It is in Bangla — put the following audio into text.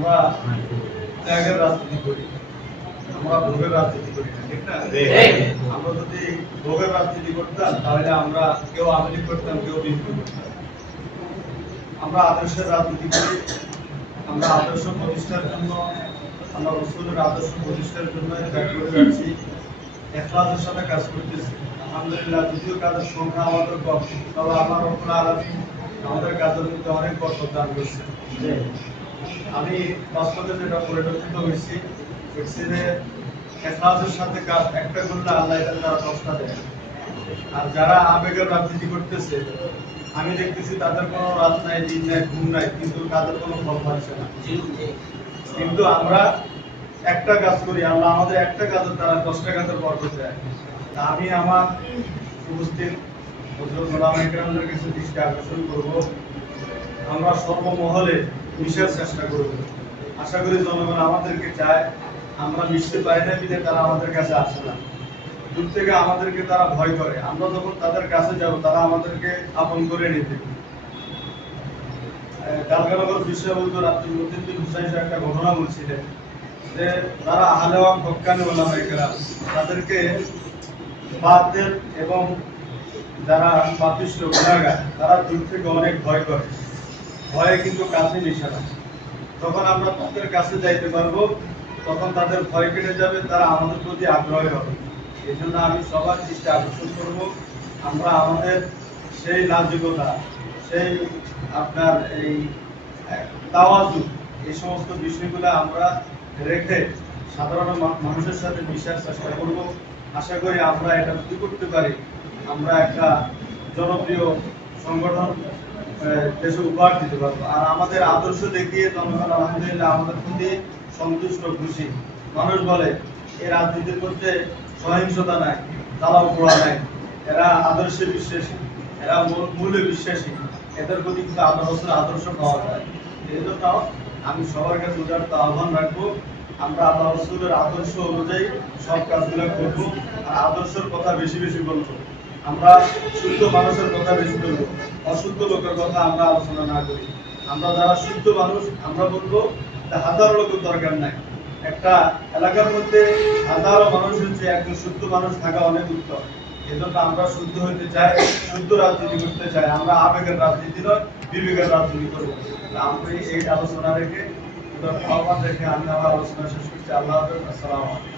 আমরা ত্যাগের রাজনীতি করি, আমরা ভোগের রাজনীতি করি না, ঠিক না? আমরা যদি ভোগের রাজনীতি করতাম তাহলে আমরা কেউ আওয়ামী লীগ করতাম, কেউ বিএনপি করতাম। আমরা আদর্শের রাজনীতি করি, আমরা আদর্শ প্রতিষ্ঠার জন্য, আমরা রাসূলের আদর্শ প্রতিষ্ঠার জন্য ত্যাগ করে যাচ্ছি, ইখলাসের সাথে কাজ করতেছি। আলহামদুলিল্লাহ, যদিও কাজের সংখ্যা আমাদের কম, তবে আমার রব্বুল আলামিন আমাদের কাজের মধ্যে অনেক বরকত দান করছে। আমি বাস্তবে যেটা পরিলক্ষিত হয়েছি, দেখছি যে ইখলাসের সাথে কাজ একটা করলে আল্লাহ তাআলা 10টা দেয়। আর যারা আবেগের রাজনীতি করতেছে, আমি দেখতেছি তাদের কোনো রাত নাই, দিন নাই, ঘুম নাই, কিন্তু তাদের কোনো ফল পাচ্ছে না। কিন্তু আমরা একটা কাজ করি, আল্লাহ আমাদের একটা কাজের দ্বারা 10টা কাজের বরকত দেয়। আমি আমার উপস্থিত হযরত ওলামায়ে কেরামদের কাছে দৃষ্টি আকর্ষণ করব, আমরা সর্বমহলে মিশার চেষ্টা করব। আশা করি জনগণ আমাদেরকে চায়, আমরা মিশতে পারি না বিধায় তারা আমাদের কাছে আসে না। দূর থেকে আমাদেরকে তারা ভয় করে, আমরা যখন তাদের কাছে যাব তারা আমাদেরকে আপন করে নিতে। কালকানগর বিশ্ববিদ্যালয় আব্দুল মতিন বিন হুসাইন সাহেব একটা ঘটনা বলছিলেন যে তারা আহলে ওয়াক হক্কানি ওলামায়ে কেরাম, তাদেরকে বাতিল এবং যারা পাপিষ্ঠ গুনাহগার তারা দূর থেকে অনেক ভয় করে, ভয়ে কিন্তু কাছে মিশে না। যখন আমরা তাদের কাছে যাইতে পারবো তখন তাদের ভয় কেটে যাবে, তারা আমাদের প্রতি আগ্রহী হবে। এই জন্য আমি সবার দৃষ্টি আকর্ষণ করব, আমরা আমাদের সেই লাজুকতা, সেই আপনার এই তাওয়াজু, এই সমস্ত বিষয়গুলো আমরা রেখে সাধারণ মানুষের সাথে মিশার চেষ্টা করব। আশা করি আমরা এটা যদি করতে পারি, আমরা একটা জনপ্রিয় সংগঠন দেশে উপহার দিতে পারবো। আর আমাদের আদর্শ দেখিয়ে জনগণ আলহামদুলিল্লাহ আমাদের প্রতি সন্তুষ্ট, খুশি। মানুষ বলে এই রাজনীতির মধ্যে সহিংসতা নাই, জ্বালাও পোড়া নাই, এরা আদর্শে বিশ্বাসী, এরা মূল্যে বিশ্বাসী, এদের প্রতি কিন্তু আদর্শ পাওয়া যায়। এই জন্য আমি সবার কাছে উদারতা আহ্বান রাখবো, আমরা আল্লাহ রাসূলের আদর্শ অনুযায়ী সব কাজগুলো করবো, আর আদর্শের কথা বেশি বেশি বলবো। আমরা শুদ্ধ মানুষের কথা বেশি বলবো, অশুদ্ধ লোকের কথা আমরা আলোচনা না করি। আমরা যারা শুদ্ধ মানুষ আমরা বলবো হাজারো লোকের দরকার নাই, একটা এলাকার মধ্যে হাজারো মানুষ হচ্ছে একজন শুদ্ধ মানুষ থাকা অনেক উত্তম। এজন্য আমরা শুদ্ধ হইতে চাই, শুদ্ধ রাজনীতি করতে চাই, আমরা আবেগের রাজনীতি নয়, বিবেকের রাজনীতি করবো। আমি এই আলোচনা রেখে আহ্বান রেখে আমি আমার আলোচনা শেষ করছি। আল্লাহ হাফেজ, আসসালামু আলাইকুম।